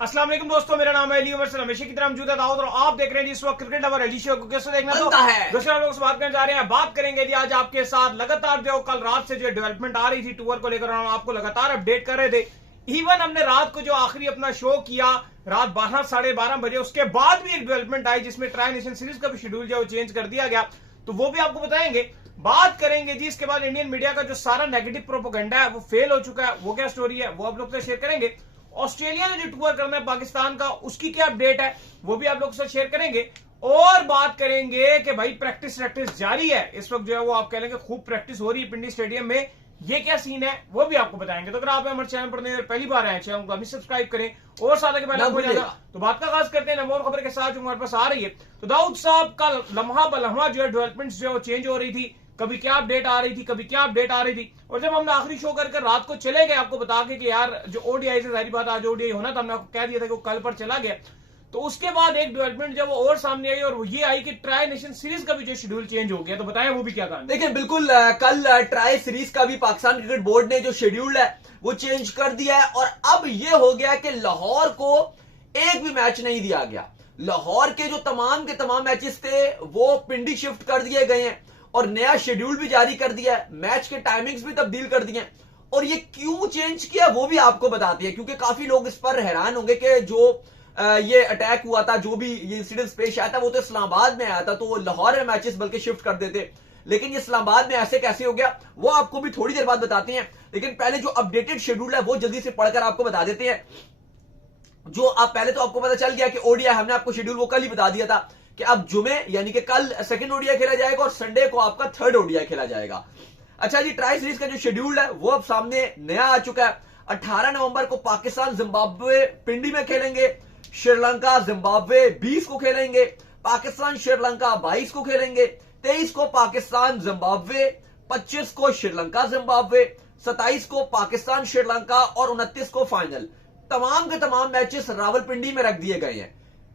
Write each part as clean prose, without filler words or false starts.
अस्सलाम वालेकुम दोस्तों, मेरा नाम है अली उमर से हमेशा की तरह मौजूद है दाऊद और आप देख रहे हैं जिस वक्त क्रिकेट लवर अली शो को कैसे देखना तो है। दूसरे लोगों से बात करने जा रहे हैं। बात करेंगे जी आज आपके साथ लगातार जो कल रात से जो डेवलपमेंट आ रही थी टूर को लेकर, हम आपको लगातार अपडेट कर रहे थे। इवन हमने रात को जो आखिरी अपना शो किया रात 12 साढ़े 12 बजे, उसके बाद भी एक डेवलपमेंट आई जिसमें ट्राई नेशन सीरीज का भी शेड्यूल जो चेंज कर दिया गया, तो वो भी आपको बताएंगे। बात करेंगे जी इसके बाद इंडियन मीडिया का जो सारा नेगेटिव प्रोपेगेंडा है वो फेल हो चुका है, वो क्या स्टोरी है वो आप लोग से शेयर करेंगे। ऑस्ट्रेलिया ने जो टूर करना है पाकिस्तान का, उसकी क्या अपडेट है वो भी आप लोग से शेयर करेंगे। और बात करेंगे कि भाई प्रैक्टिस जारी है इस वक्त, जो है वो आप कह लेंगे खूब प्रैक्टिस हो रही है पिंडी स्टेडियम में, ये क्या सीन है वो भी आपको बताएंगे। तो अगर आप हमारे चैनल पर पहली बार आए चैनल को अभी सब्सक्राइब करें और साथ के पहले हो जाएगा। तो बात का आगाज करते हैं नमोर खबर के साथ जो हमारे पास आ रही है। तो दाऊद साहब का लम्हा बलम्हा जो है डेवलपमेंट जो है चेंज हो रही थी, कभी क्या अपडेट आ रही थी कभी क्या अपडेट आ रही थी। और जब हमने आखिरी शो करके रात को चले गए आपको बता के कि यार जो ओडीआई से सारी बात आज ओडीआई होना था, हमने आपको कह दिया था कि वो कल पर चला गया। तो उसके बाद एक डेवलपमेंट जब वो और सामने आई और वो ये आई कि ट्राई नेशन सीरीज का भी जो शेड्यूल चेंज हो गया। तो बताएं वो भी क्या था। देखिए बिल्कुल कल ट्राई सीरीज का भी पाकिस्तान क्रिकेट बोर्ड ने जो शेड्यूल है वो चेंज कर दिया है और अब ये हो गया कि लाहौर को एक भी मैच नहीं दिया गया। लाहौर के जो तमाम मैचेस थे वो पिंडी शिफ्ट कर दिए गए हैं और नया शेड्यूल भी जारी कर दिया है, मैच के टाइमिंग्स भी तब्दील कर दिए हैं। और ये क्यों चेंज किया वो भी आपको बताते हैं, क्योंकि काफी लोग इस पर हैरान होंगे कि जो ये अटैक हुआ था, जो भी ये इंसिडेंट पेश आया था वो तो इस्लामाबाद में आया था, तो वो लाहौर में मैचेस बल्कि शिफ्ट कर देते, लेकिन ये इस्लामाबाद में ऐसे कैसे हो गया वो आपको भी थोड़ी देर बाद बताते हैं। लेकिन पहले जो अपडेटेड शेड्यूल है वो जल्दी से पढ़कर आपको बता देते हैं। जो आप पहले तो आपको पता चल गया कि ओडीआई हमने आपको शेड्यूल वो कल ही बता दिया था कि अब जुमे यानी कि कल सेकंड ओडीआई खेला जाएगा और संडे को आपका थर्ड ओडीआई खेला जाएगा। अच्छा जी, ट्राई सीरीज का जो शेड्यूल है वो अब सामने नया आ चुका है। 18 नवंबर को पाकिस्तान जिम्बाब्वे पिंडी में खेलेंगे, श्रीलंका जिम्बाब्वे 20 को खेलेंगे, पाकिस्तान श्रीलंका 22 को खेलेंगे, 23 को पाकिस्तान जिम्बाब्वे, 25 को श्रीलंका जिम्बाब्वे, 27 को पाकिस्तान श्रीलंका और 29 को फाइनल। तमाम के तमाम मैचेस रावलपिंडी में रख दिए गए हैं,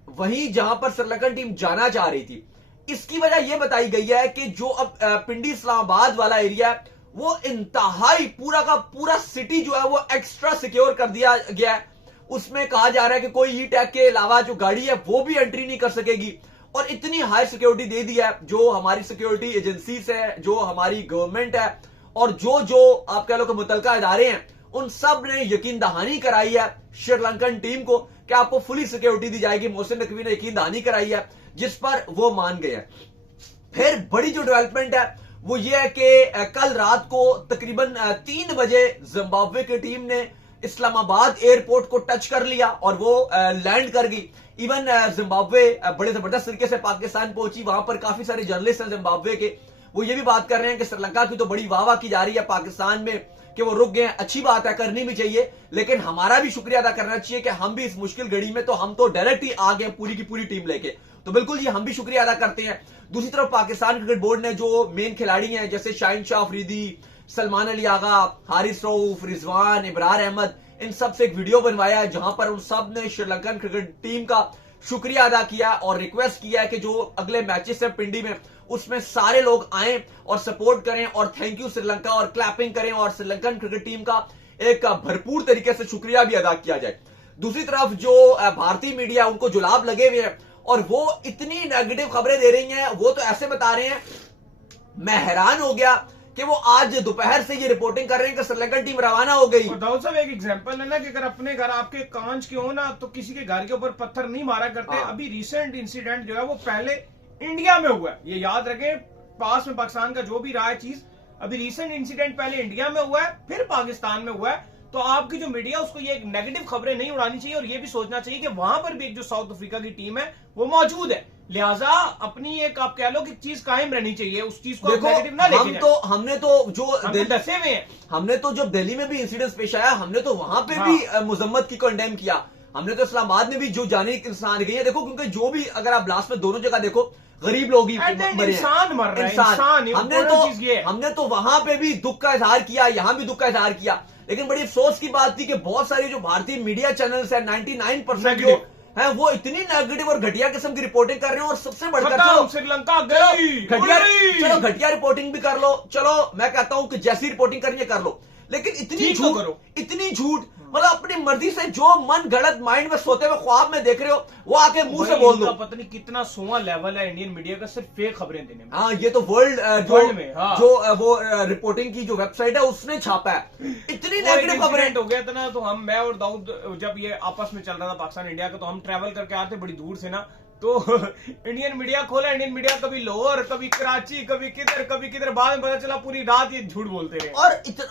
वहीं जहां पर श्रीलंकन टीम जाना चाह रही थी। इसकी वजह यह बताई गई है कि जो अब पिंडी इस्लामाबाद वाला एरिया है वो इंतहाई पूरा का पूरा सिटी जो है वो एक्स्ट्रा सिक्योर कर दिया गया है। उसमें कहा जा रहा है कि कोई ई टैग के अलावा जो गाड़ी है वो भी एंट्री नहीं कर सकेगी और इतनी हाई सिक्योरिटी दे दी है जो हमारी सिक्योरिटी एजेंसीज है, जो हमारी गवर्नमेंट है और जो आप कह लो कि मुतलका इदारे हैं, उन सब ने यकीन दहानी कराई है श्रीलंकन टीम को कि आपको फुली सिक्योरिटी दी जाएगी। मोहसिन नकवी ने यकीन दहानी कराई है जिस पर वो मान गए हैं। फिर बड़ी जो डेवलपमेंट है वो ये है कि कल रात को तकरीबन 3 बजे जिम्बाब्वे की टीम ने इस्लामाबाद एयरपोर्ट को टच कर लिया और वो लैंड कर गई। इवन जिम्बाब्वे बड़े जबरदस्त तरीके से पाकिस्तान पहुंची, वहां पर काफी सारे जर्नलिस्ट हैं जिम्बाब्वे के, वो ये भी बात कर रहे हैं कि श्रीलंका की तो बड़ी वाह की जा रही है पाकिस्तान में कि वो रुक गए, अच्छी बात है, करनी भी चाहिए, लेकिन हमारा भी शुक्रिया अदा करना चाहिए कि हम भी इस मुश्किल घड़ी में तो हम तो डायरेक्ट ही आ गए पूरी की पूरी टीम लेके। तो बिल्कुल ये हम भी शुक्रिया अदा करते हैं। दूसरी तरफ पाकिस्तान क्रिकेट बोर्ड ने जो मेन खिलाड़ी हैं जैसे शाहिन शाह अफरीदी, सलमान अली आगा, हारिस रऊफ, रिजवान, इब्रार अहमद, इन सब से एक वीडियो बनवाया है जहां पर उन सब ने श्रीलंकन क्रिकेट टीम का शुक्रिया अदा किया और रिक्वेस्ट किया है कि जो अगले मैचेस है पिंडी में उसमें सारे लोग आए और सपोर्ट करें और थैंक यू श्रीलंका और क्लैपिंग करें और श्रीलंकन क्रिकेट टीम का एक भरपूर तरीके से शुक्रिया भी अदा किया जाए। दूसरी तरफ जो भारतीय मीडिया उनको जुलाब लगे हुए हैं और वो इतनी नेगेटिव खबरें दे रही हैं, वो तो ऐसे बता रहे हैं, मैं हैरान हो गया कि वो आज दोपहर से ये रिपोर्टिंग कर रहे हैं कि श्रीलंकन टीम रवाना हो गई। और दाऊद साहब एक एग्जांपल है ना कि अगर अपने घर आपके कांच के हो ना तो किसी के घर के ऊपर पत्थर नहीं मारा करते। अभी रिसेंट इंसिडेंट जो है वो पहले इंडिया में हुआ है, ये याद रखें, पास में पाकिस्तान का जो भी रहा है चीज, अभी रिसेंट इंसिडेंट पहले इंडिया में हुआ है फिर पाकिस्तान में हुआ है। तो आपकी जो मीडिया उसको ये नेगेटिव खबरें नहीं उड़ानी चाहिए और ये भी सोचना चाहिए कि वहां पर भी एक जो साउथ अफ्रीका की टीम है वो मौजूद है, लिहाजा अपनी एक आप कह लो कि चीज कायम रहनी चाहिए, उस चीज को नेगेटिव ना लेके हमने तो जो दसे हुए हैं, हमने तो जब दिल्ली में भी इंसिडेंट पेश आया हमने तो वहां पे भी मुजम्मत की कंडेम किया, हमने तो इस्लामाबाद में भी जो जाने इंसान गई है, देखो क्योंकि जो भी अगर आप लास्ट में दोनों जगह देखो गरीब लोग ही इंसान मर रहे हैं। हमने तो वहां पे भी दुख का इजहार किया, यहां भी दुख का इजहार किया, लेकिन बड़ी अफसोस की बात थी कि बहुत सारी जो भारतीय मीडिया चैनल्स है 99% जो है वो इतनी नेगेटिव और घटिया किस्म की रिपोर्टिंग कर रहे हैं। और सबसे बढ़कर चलो श्रीलंका गई, चलो घटिया रिपोर्टिंग भी कर लो, चलो मैं कहता हूं कि जैसी रिपोर्टिंग करनी है कर लो, लेकिन इतनी ठीक तो झूठ, करो। इतनी झूठ, मतलब अपनी मर्जी से जो मन गलत माइंड में सोते हुए ख्वाब में देख रहे हो वो आके मुंह से भाई, बोल इनका दो। पता नहीं कितना सोआ लेवल है इंडियन मीडिया का सिर्फ फेक खबरें देने में। हाँ, ये तो वर्ल्ड वर्ल्ड में, हाँ। जो वो रिपोर्टिंग की जो वेबसाइट है उसने छापा है, इतनी वो एक नेगेटिव खबरें। इंसिडेंट हो गया था ना, तो मैं और दाऊद जब ये आपस में चल रहा था पाकिस्तान इंडिया का, तो हम ट्रैवल करके आते बड़ी दूर से ना, तो इंडियन मीडिया खोला, इंडियन मीडिया कभी लाहौर, कभी कराची, कभी किधर, बाद में पता चला पूरी रात ये झूठ बोलते रहे।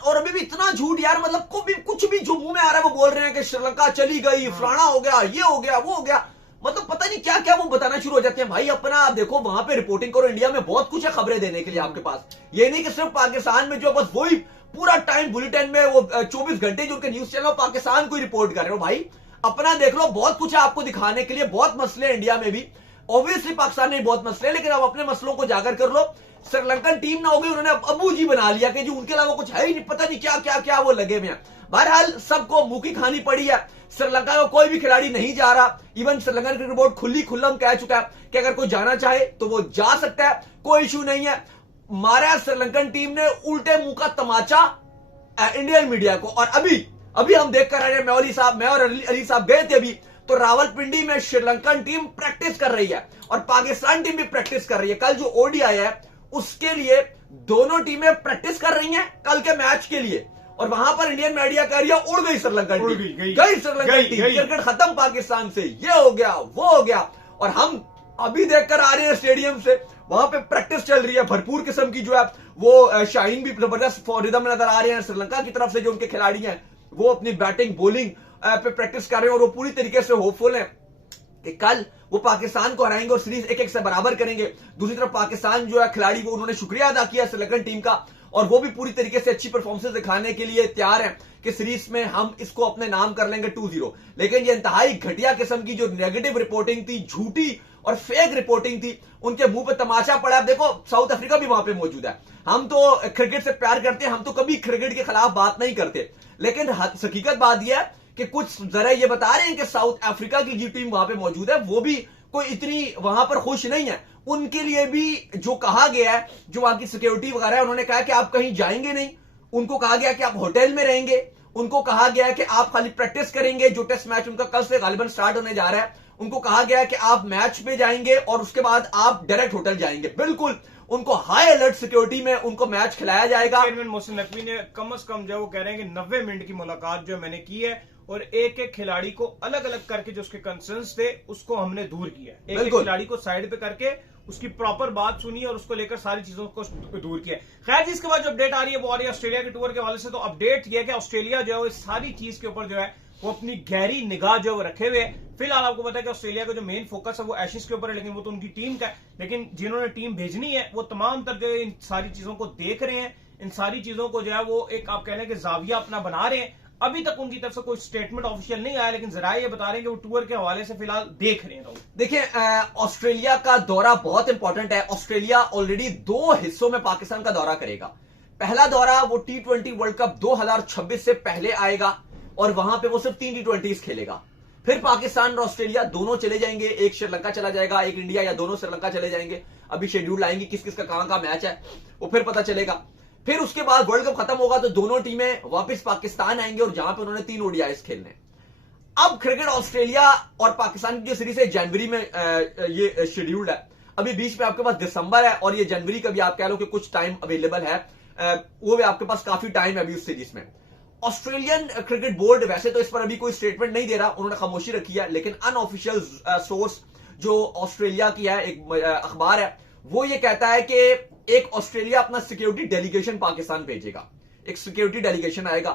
और अभी भी इतना झूठ यार, मतलब कुछ भी जो मुंह में आ रहा है वो बोल रहे हैं कि श्रीलंका चली गई, फलाना हो गया, ये हो गया, वो हो गया, मतलब पता नहीं क्या क्या वो बताना शुरू हो जाते हैं। भाई अपना आप देखो, वहां पे रिपोर्टिंग करो, इंडिया में बहुत कुछ है खबरें देने के लिए आपके पास। ये नहीं कि सिर्फ पाकिस्तान में जो बस वही पूरा टाइम बुलेटिन में वो 24 घंटे जो उनके न्यूज चैनल पाकिस्तान को ही रिपोर्ट कर रहे हो। भाई अपना देख लो, बहुत कुछ है आपको दिखाने के लिए, बहुत मसले हैं इंडिया में भी, ऑब्वियसली पाकिस्तान में बहुत मसले हैं, लेकिन अब अपने मसलों को जाकर कर लो। श्रीलंकन टीम ना हो गई, उन्होंने अबू जी बना लिया कि जो उनके अलावा कुछ है ही नहीं, पता नहीं क्या क्या क्या वो लगे हुए हैं। बहरहाल सबको मुंह की खानी पड़ी है, श्रीलंका का कोई भी खिलाड़ी नहीं जा रहा। इवन श्रीलंकन क्रिकेट बोर्ड खुल्लम कह चुका है कि अगर कोई जाना चाहे तो वो जा सकता है, कोई इशू नहीं है। मारा श्रीलंकन टीम ने उल्टे मुंह का तमाचा इंडियन मीडिया को। और अभी हम देख कर आ रहे हैं, मैं और अली साहब गए थे अभी, तो रावलपिंडी में श्रीलंकन टीम प्रैक्टिस कर रही है और पाकिस्तान टीम भी प्रैक्टिस कर रही है। कल जो ओडीआई है उसके लिए दोनों टीमें प्रैक्टिस कर रही हैं कल के मैच के लिए, और वहां पर इंडियन मीडिया कह रही है उड़ गई श्रीलंकन टीम, गई श्रीलंकन टीम, क्रिकेट खत्म पाकिस्तान से, ये हो गया वो हो गया। और हम अभी देखकर आ रहे हैं स्टेडियम से, वहां पे प्रैक्टिस चल रही है, भरपूर किस्म की जो है वो शाहीन भी जबरदस्त रिदम में नजर आ रहे हैं। श्रीलंका की तरफ से जो उनके खिलाड़ी हैं वो अपनी बैटिंग बॉलिंग पे प्रैक्टिस कर रहे हैं और वो पूरी तरीके से होपफुल है कि कल वो पाकिस्तान को हराएंगे और सीरीज 1-1 से बराबर करेंगे। दूसरी तरफ पाकिस्तान जो है खिलाड़ी, वो उन्होंने शुक्रिया अदा किया श्रीलंकन टीम का, और वो भी पूरी तरीके से अच्छी परफॉर्मेंस दिखाने के लिए तैयार है कि सीरीज में हम इसको अपने नाम कर लेंगे 2-0। लेकिन ये इंतहाई घटिया किस्म की जो नेगेटिव रिपोर्टिंग थी, झूठी और फेक रिपोर्टिंग थी, उनके मुंह पे तमाचा पड़ा। देखो साउथ अफ्रीका भी वहां पे मौजूद है। हम तो क्रिकेट से प्यार करते हैं, हम तो कभी क्रिकेट के खिलाफ बात नहीं करते, लेकिन हकीकत बात यह है कि कुछ जरा ये बता रहे हैं कि साउथ अफ्रीका की जो टीम वहां पे मौजूद है वो भी कोई इतनी वहां पर खुश नहीं है। उनके लिए भी जो कहा गया है, जो वहां की सिक्योरिटी वगैरह है, उन्होंने कहा कि आप कहीं जाएंगे नहीं, उनको कहा गया कि आप होटल में रहेंगे, उनको कहा गया है कि आप खाली प्रैक्टिस करेंगे। जो टेस्ट मैच उनका कल से गालिबन स्टार्ट होने जा रहा है, उनको कहा गया है कि आप मैच पे जाएंगे और उसके बाद आप डायरेक्ट होटल जाएंगे। बिल्कुल उनको हाई अलर्ट सिक्योरिटी में उनको मैच खिलाया जाएगा। चेयरमैन मोहसिन नकवी ने कम से कम जो वो कह रहे हैं कि 90 मिनट की मुलाकात जो मैंने की है और एक एक खिलाड़ी को अलग अलग करके जो उसके कंसर्न्स थे उसको हमने दूर किया, एक एक खिलाड़ी को साइड पे करके उसकी प्रॉपर बात सुनी और उसको लेकर सारी चीजों को दूर किया। खैर जी, इसके बाद जो अपडेट आ रही है वो आ रही है ऑस्ट्रेलिया के टूर के हवाले से। तो अपडेट यह है कि ऑस्ट्रेलिया जो है इस सारी चीज के ऊपर जो है वो अपनी गहरी निगाह जो है रखे हुए है। फिलहाल आपको पता है कि ऑस्ट्रेलिया का जो मेन फोकस है वो एशेज के ऊपर है, लेकिन वो तो उनकी टीम का है, लेकिन जिन्होंने टीम भेजनी है वो तमाम तरह जो इन सारी चीजों को देख रहे हैं, इन सारी चीजों को जो है वो एक आप कह रहे हैं कि जाविया अपना बना रहे हैं। अभी तक उनकी तरफ से कोई स्टेटमेंट ऑफिशियल नहीं आया, लेकिन जरा ये बता रहे हैं कि वो टूर के हवाले से फिलहाल देख रहे हैं। देखिए ऑस्ट्रेलिया का दौरा बहुत इंपॉर्टेंट है। ऑस्ट्रेलिया ऑलरेडी 2 हिस्सों में पाकिस्तान का दौरा करेगा। पहला दौरा वो T20 वर्ल्ड कप 2026 से पहले आएगा और वहां पे वो सिर्फ 3 T20s खेलेगा। फिर पाकिस्तान और ऑस्ट्रेलिया दोनों चले जाएंगे, एक श्रीलंका चला जाएगा, एक इंडिया, या दोनों श्रीलंका चले जाएंगे। अभी शेड्यूल आएंगे किस किस का कहां का मैच है वो फिर पता चलेगा। फिर उसके बाद वर्ल्ड कप खत्म होगा तो दोनों टीमें वापस पाकिस्तान आएंगे और जहां पे उन्होंने 3 ODIs खेलने। अब क्रिकेट ऑस्ट्रेलिया और पाकिस्तान की जो सीरीज है जनवरी में ये शेड्यूल्ड है। अभी बीच में आपके पास दिसंबर है और ये जनवरी का भी आप कह लो कि कुछ टाइम अवेलेबल है, वो भी आपके पास काफी टाइम है अभी उस सीरीज में। ऑस्ट्रेलियन क्रिकेट बोर्ड वैसे तो इस पर अभी कोई स्टेटमेंट नहीं दे रहा, उन्होंने खामोशी रखी है, लेकिन अनऑफिशियल सोर्स जो ऑस्ट्रेलिया की है, एक अखबार है, वो ये कहता है कि एक ऑस्ट्रेलिया अपना सिक्योरिटी डेलीगेशन पाकिस्तान भेजेगा, एक सिक्योरिटी डेलीगेशन आएगा,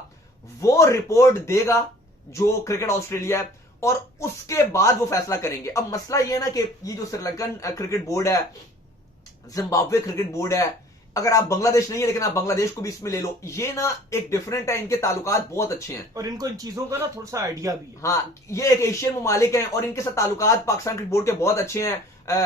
वो रिपोर्ट देगा जो क्रिकेट ऑस्ट्रेलिया है और उसके बाद वो फैसला करेंगे। अब मसला ये है ना कि ये जो श्रीलंकन क्रिकेट बोर्ड है, जिम्बाब्वे क्रिकेट बोर्ड है, अगर आप बांग्लादेश नहीं है लेकिन आप बांग्लादेश को भी इसमें ले लो, ये ना एक डिफरेंट है, इनके ताल्लुकात बहुत अच्छे हैं और इनको इन चीजों का ना थोड़ा सा आइडिया भी है। हाँ, ये एक एशियन ममालिक हैं और इनके साथ ताल्लुकात पाकिस्तान क्रिकेट बोर्ड के बहुत अच्छे हैं,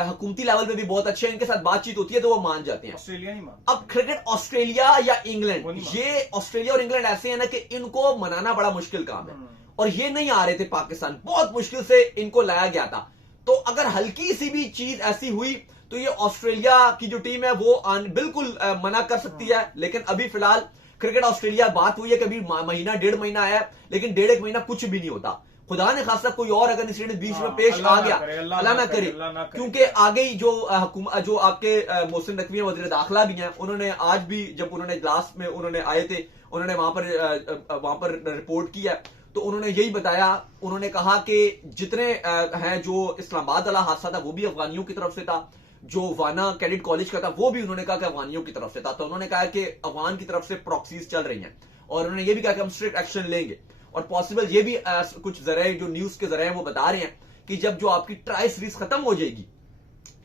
हुकूमती लेवल पे भी बहुत अच्छे हैं, इनके साथ बातचीत होती है तो वो मान जाते हैं। ऑस्ट्रेलिया नहीं मान। अब क्रिकेट ऑस्ट्रेलिया या इंग्लैंड, ये ऑस्ट्रेलिया और इंग्लैंड ऐसे हैं ना कि इनको मनाना बड़ा मुश्किल काम है और ये नहीं आ रहे थे पाकिस्तान, बहुत मुश्किल से इनको लाया गया था। तो अगर हल्की सी भी चीज ऐसी हुई तो ये ऑस्ट्रेलिया की जो टीम है वो बिल्कुल मना कर सकती है, लेकिन अभी फिलहाल क्रिकेट ऑस्ट्रेलिया बात हुई है कि अभी महीना 1.5 महीना आया, लेकिन 1.5 महीना कुछ भी नहीं होता। खुदा ने खासा कोई और अगर इंसिडेंट बीच में पेश आ गया, अल्लाह ना करे, क्योंकि आगे ही जो आपके मोहसिन नकवी वज़ीर दाखिला भी हैं, उन्होंने आज भी जब उन्होंने लास्ट में उन्होंने आए थे, उन्होंने वहां पर रिपोर्ट किया, तो उन्होंने यही बताया, उन्होंने कहा कि जितने हैं, जो इस्लामाबाद वाला हादसा था वो भी अफगानियों की तरफ से था, जो वाना कैडेट कॉलेज का था वो भी उन्होंने कहा कि अफगानियों की तरफ से था। तो उन्होंने कहा कि अफगान की तरफ से प्रॉक्सीज चल रही हैं, और उन्होंने ये भी कहा कि हम स्ट्रिक्ट एक्शन लेंगे। और पॉसिबल ये भी कुछ जराए जो न्यूज के जराए वो बता रहे हैं कि जब जो आपकी ट्राई सीरीज खत्म हो जाएगी,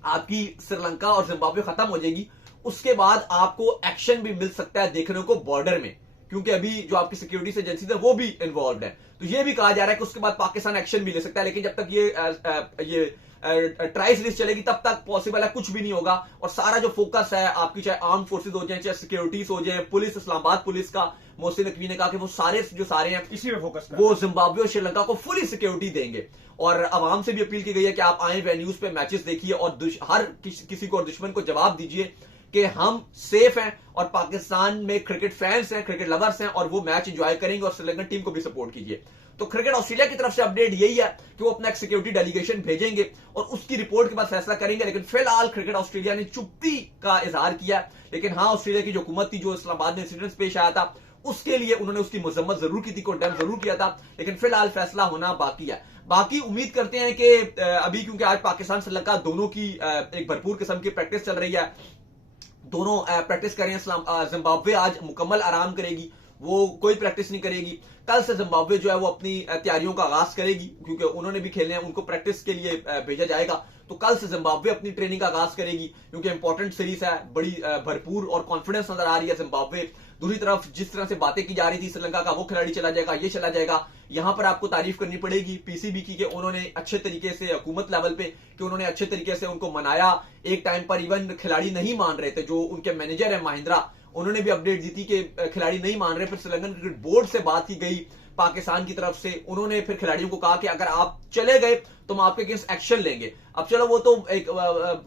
आपकी श्रीलंका और जिम्बाब्वे खत्म हो जाएगी, उसके बाद आपको एक्शन भी मिल सकता है देखने को बॉर्डर में, क्योंकि अभी जो आपकी सिक्योरिटी एजेंसी है वो भी इन्वॉल्व है। तो ये भी कहा जा रहा है कि उसके बाद पाकिस्तान एक्शन भी ले सकता है, लेकिन जब तक ये ट्राई सीरीज चलेगी तब तक पॉसिबल है कुछ भी नहीं होगा। और सारा जो फोकस है आपकी, चाहे आर्म फोर्सेज हो जाए, चाहे सिक्योरिटीज हो जाए, पुलिस, इस्लामाबाद पुलिस का, मोहसिन नकवी ने कहा कि वो सारे हैं इसी में फोकस वो जिम्बाब्वे और श्रीलंका को फुली सिक्योरिटी देंगे। और अवाम से भी अपील की गई है कि आप आए वेन्यूज पे मैचेस देखिए और हर किसी को और दुश्मन को जवाब दीजिए कि हम सेफ हैं और पाकिस्तान में क्रिकेट फैंस हैं, क्रिकेट लवर्स हैं, और वो मैच एंजॉय करेंगे, और श्रीलंकन टीम को भी सपोर्ट कीजिए। तो क्रिकेट ऑस्ट्रेलिया की तरफ से अपडेट यही है कि वो अपना एक सिक्योरिटी डेलीगेशन भेजेंगे और उसकी रिपोर्ट के बाद फैसला करेंगे। लेकिन फिलहाल क्रिकेट ऑस्ट्रेलिया ने चुप्पी का इजहार किया। लेकिन हाँ, ऑस्ट्रेलिया की जो हुकूमत थी, जो इस्लामाबाद में इंसिडेंट पेश आया था, उसके लिए उन्होंने उसकी मजम्मत जरूर की थी, कंडेम जरूर किया था, लेकिन फिलहाल फैसला होना बाकी है। बाकी उम्मीद करते हैं कि अभी क्योंकि आज पाकिस्तान श्रीलंका दोनों की एक भरपूर किस्म की प्रैक्टिस चल रही है, दोनों प्रैक्टिस कर रहे हैं। जिम्बाब्वे आज मुकम्मल आराम करेगी, वो कोई प्रैक्टिस नहीं करेगी। कल से जिम्बाब्वे जो है वो अपनी तैयारियों का आगाज करेगी, क्योंकि उन्होंने भी खेलने हैं, उनको प्रैक्टिस के लिए भेजा जाएगा। तो कल से जिम्बाब्वे अपनी ट्रेनिंग का आगाज करेगी, क्योंकि इंपॉर्टेंट सीरीज है, बड़ी भरपूर और कॉन्फिडेंस नजर आ रही है जिम्बाब्वे। दूसरी तरफ जिस तरह से बातें की जा रही थी श्रीलंका का वो खिलाड़ी चला जाएगा, ये चला जाएगा, यहां पर आपको तारीफ करनी पड़ेगी पीसीबी की कि उन्होंने अच्छे तरीके से हुकूमत लेवल पे कि उन्होंने अच्छे तरीके से उनको मनाया। एक टाइम पर इवन खिलाड़ी नहीं मान रहे थे, जो उनके मैनेजर है महिंद्रा, उन्होंने भी अपडेट दी थी कि खिलाड़ी नहीं मान रहे। फिर श्रीलंकन क्रिकेट बोर्ड से बात की गई पाकिस्तान की तरफ से, उन्होंने फिर खिलाड़ियों को कहा कि अगर आप चले गए तो हम आपके अगेंस्ट एक्शन लेंगे। अब चलो, वो तो एक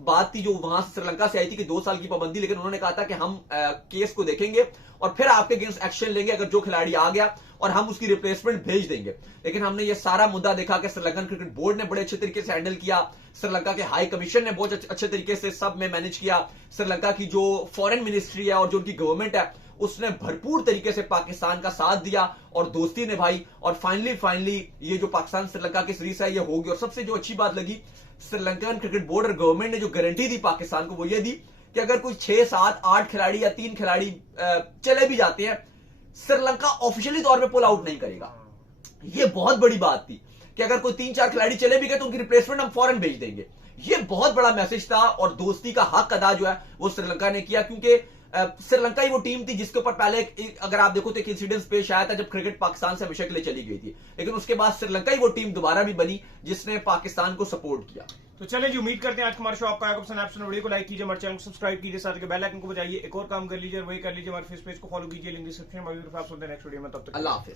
बात थी जो वहां से श्रीलंका से आई थी कि 2 साल की पाबंदी, लेकिन उन्होंने कहा था कि हम केस को देखेंगे और फिर आपके अगेंस्ट एक्शन लेंगे अगर जो खिलाड़ी आ गया, और हम उसकी रिप्लेसमेंट भेज देंगे। लेकिन हमने ये सारा मुद्दा देखा कि श्रीलंकन क्रिकेट बोर्ड ने बड़े अच्छे तरीके से हैंडल किया, श्रीलंका के हाई कमीशन ने बहुत अच्छे तरीके से सब में मैनेज किया, श्रीलंका की जो फॉरेन मिनिस्ट्री है और जो उनकी गवर्नमेंट है उसने भरपूर तरीके से पाकिस्तान का साथ दिया और दोस्ती निभाई। और फाइनली ये जो पाकिस्तान श्रीलंका की सीरीज है ये होगी। और सबसे जो अच्छी बात लगी, श्रीलंकन क्रिकेट बोर्ड और गवर्नमेंट ने जो गारंटी दी पाकिस्तान को, वो ये दी कि अगर कोई 6, 7, 8 खिलाड़ी या 3 खिलाड़ी चले भी जाते हैं, श्रीलंका ऑफिशियली तौर पे पुल आउट नहीं करेगा। ये बहुत बड़ी बात थी कि अगर कोई 3-4 खिलाड़ी चले भी गए तो उनकी रिप्लेसमेंट हम फौरन भेज देंगे। ये बहुत बड़ा मैसेज था और दोस्ती का हक अदा जो है वो श्रीलंका ने किया, क्योंकि श्रीलंका ही वो टीम थी जिसके ऊपर पहले अगर आप देखो तो एक इंसिडेंस पेश आया था जब क्रिकेट पाकिस्तान से हमेशा के लिए चली गई थी, लेकिन उसके बाद श्रीलंका ही वो टीम दोबारा भी बनी जिसने पाकिस्तान को सपोर्ट किया। तो चलिए जी, उम्मीद करते हैं आज हमारे शो आपको आएगा पसंद। आप वीडियो को लाइक कीजिए, हमारे चैनल को सब्सक्राइब कीजिए, साथ ही बेल आइकन को बजाइए। एक और काम कर लीजिए, वही कर लीजिए, हमारे फेस पेज को फॉलो कीजिए, लिंक डिस्क्रिप्शन में। नेक्स्ट वीडियो में, तब तक अल्लाह हाफिज।